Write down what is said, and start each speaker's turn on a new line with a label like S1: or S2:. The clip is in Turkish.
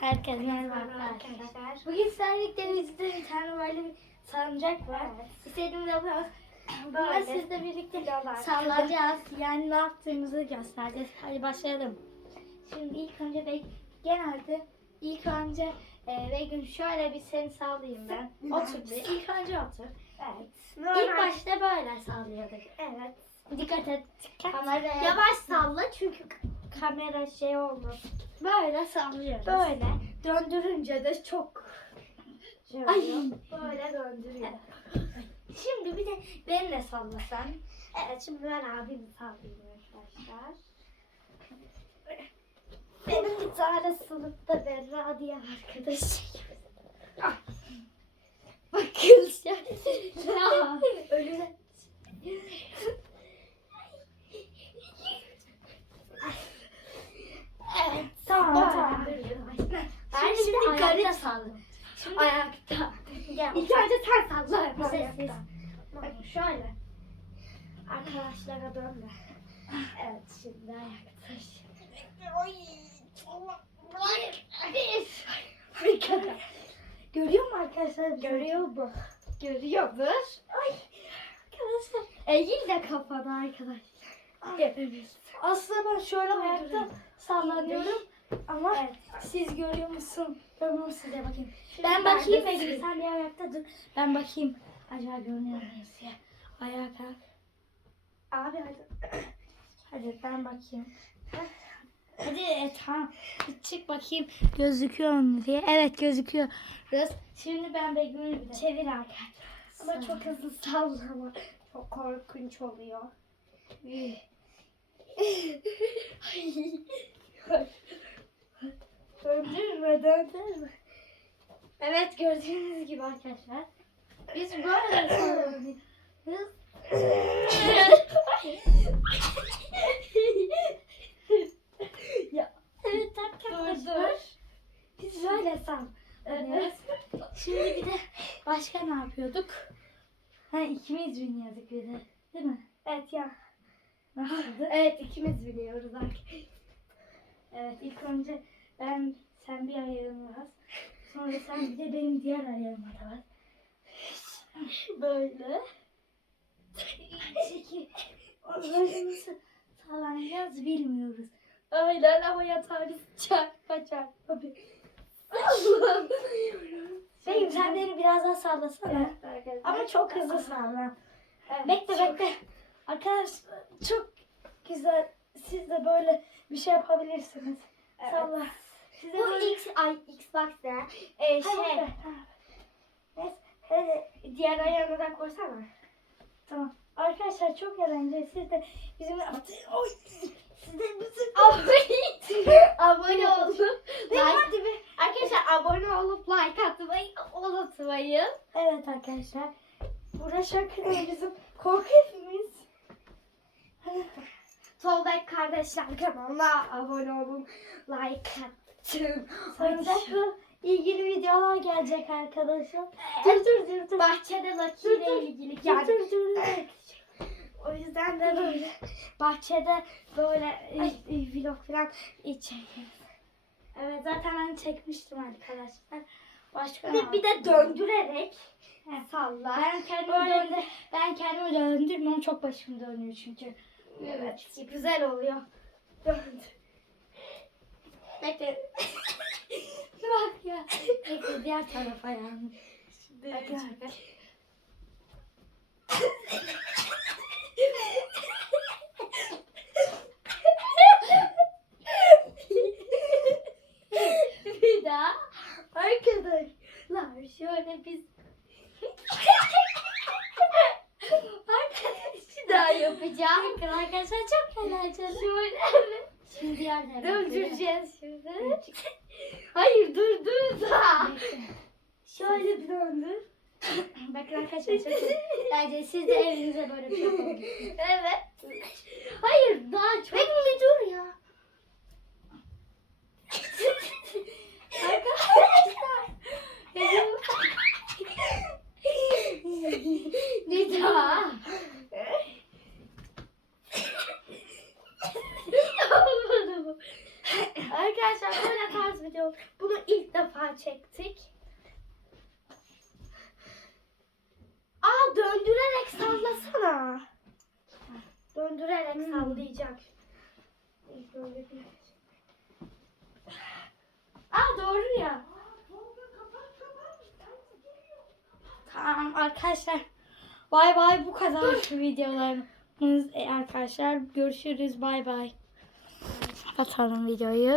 S1: Herkese merhaba arkadaşlar. Bugün serviklerimizde bir tane böyle bir salıncak var. İstediğimiz yapıyoruz.
S2: Böyle.
S1: sizle birlikte
S2: Kilolar.
S1: sallayacağız. Yani ne yaptığımızı göstereceğiz. Hadi başlayalım. Şimdi ilk önce Bey, genelde ilk önce e, Begüm şöyle bir seni sallayayım ben. Otur bir. İlk önce otur.
S2: Evet.
S1: İlk başta böyle sallıyorduk.
S2: Evet.
S1: Dikkat et. Kameraya.
S2: Yavaş salla çünkü kamera şey olmaz.
S1: Böyle sallıyoruz.
S2: Böyle döndürünce de çok şey
S1: Ay.
S2: Böyle döndürüyor.
S1: Şimdi bir de beni de sallasan.
S2: Evet şimdi ben abimi sallayayım arkadaşlar. Benim bir tane sınıfta Berra diye arkadaşım.
S1: Bakın ya.
S2: Ölüne.
S1: Evet.
S2: Tamam
S1: Böyle.
S2: tamam.
S1: Ben
S2: Şimdi
S1: şimdi
S2: garip
S1: ayakta sallıyorum. Şimdi
S2: Ayakta.
S1: gel.
S2: İlk önce sen salla. Ayakta.
S1: Bakın şöyle.
S2: Arkadaşlara dön de. Evet şimdi ayakta.
S1: Arkadaşlar. Görüyor mu arkadaşlar?
S2: Görüyor mu?
S1: Görüyordur.
S2: Ay arkadaşlar. Eğil de kafana arkadaşlar.
S1: Aslında ben şöyle ayakta sallanıyorum. Ama
S2: Evet.
S1: siz görüyor musun? Görmüyor size bakayım.
S2: Şimdi
S1: Ben bakayım
S2: siz-
S1: sen bir ayakta dur. Ben bakayım. Acaba görünüyor muyuz ya? Ayağa kalk.
S2: Abi hadi.
S1: Hadi ben bakayım. Hadi e, tamam. Çık bakayım gözüküyor mu diye. Evet gözüküyor. Şimdi ben Begüm'ü bir
S2: Çevir arkadaşlar. Ama çok hızlı sallama. Çok korkunç oluyor.
S1: Döndürme döndürme. Evet gördüğünüz gibi arkadaşlar. Biz böyle
S2: ya.
S1: Evet arkadaşlar. Biz böyle sallanıyoruz. Şimdi bir de başka ne yapıyorduk? Ha ikimiz biniyorduk bir de. Değil mi?
S2: Evet ya.
S1: Nasıldı?
S2: Evet ikimiz biliyoruz arkadaşlar.
S1: Evet ilk önce ben sen bir ayağını bas. Sonra sen bir de benim diğer ayağıma da bas. Böyle. Çünkü onları nasıl sallanacağız bilmiyoruz.
S2: Aynen ama yatağımız çarpa çarpa bir. Allah'ım.
S1: Benim sen beni biraz daha sallasana.
S2: Evet.
S1: Ama çok hızlı salla.
S2: Evet,
S1: Bekle
S2: çok-
S1: bekle. Arkadaşlar çok güzel. Siz de böyle bir şey yapabilirsiniz.
S2: Evet.
S1: Salla. Size
S2: Bu
S1: böyle-
S2: X, ay Xbox'ta e,
S1: Tamam,
S2: şey,
S1: tamam. Neyse,
S2: diğer ayağını da koysana.
S1: Tamam. Arkadaşlar çok eğlenceli. Siz de bizimle... Oy! Siz de bizim...
S2: abone olup
S1: Ne
S2: like,
S1: be?
S2: arkadaşlar abone olup like atmayı unutmayın.
S1: Evet arkadaşlar. Burada şarkı bizim korku evimiz.
S2: Tolbek kardeşler kanalına abone olun, like atın.
S1: Salıncakla ilgili videolar gelecek arkadaşlar. Dur dur dur dur.
S2: Bahçede Lucky ile ilgili
S1: Dur
S2: yani
S1: dur dur. dur.
S2: o yüzden de böyle bahçede böyle e, e, vlog falan çekiyoruz.
S1: Evet zaten ben çekmiştim arkadaşlar. Başka
S2: Bir, bir de döndürerek
S1: He.
S2: salla.
S1: Ben kendimi
S2: Böyle-
S1: döndür, ben kendimi döndürmüyorum çok başım dönüyor çünkü.
S2: Evet, güzel oluyor. Döndür.
S1: Bekle. Bak ya. Bekle diğer tarafa yani. Bekle.
S2: Bakın. Bir daha arkadaşlar şöyle biz Arkadaşı daha yapacağım.
S1: Bakın arkadaşlar çok eğlenceli.
S2: Şöyle
S1: Tarafa.
S2: döndüreceğiz şimdi. Hayır dur dur da. Şöyle bir döndür.
S1: Bakın arkadaşlar çok. Bence siz de evinize böyle bir şey yapın.
S2: Evet. Hayır daha çok. Bekle dur ya. Arkadaşlar. Bir daha. Olmadı bu. Arkadaşlar böyle tarz video. Bunu ilk defa çektik. Aa döndürerek sallasana. Döndürerek sallayacak. Böyle bir... Aa doğru ya.
S1: Tamam arkadaşlar. Bay bay bu kadar videolarımız e, arkadaşlar. Görüşürüz bay bay. Kapatalım videoyu.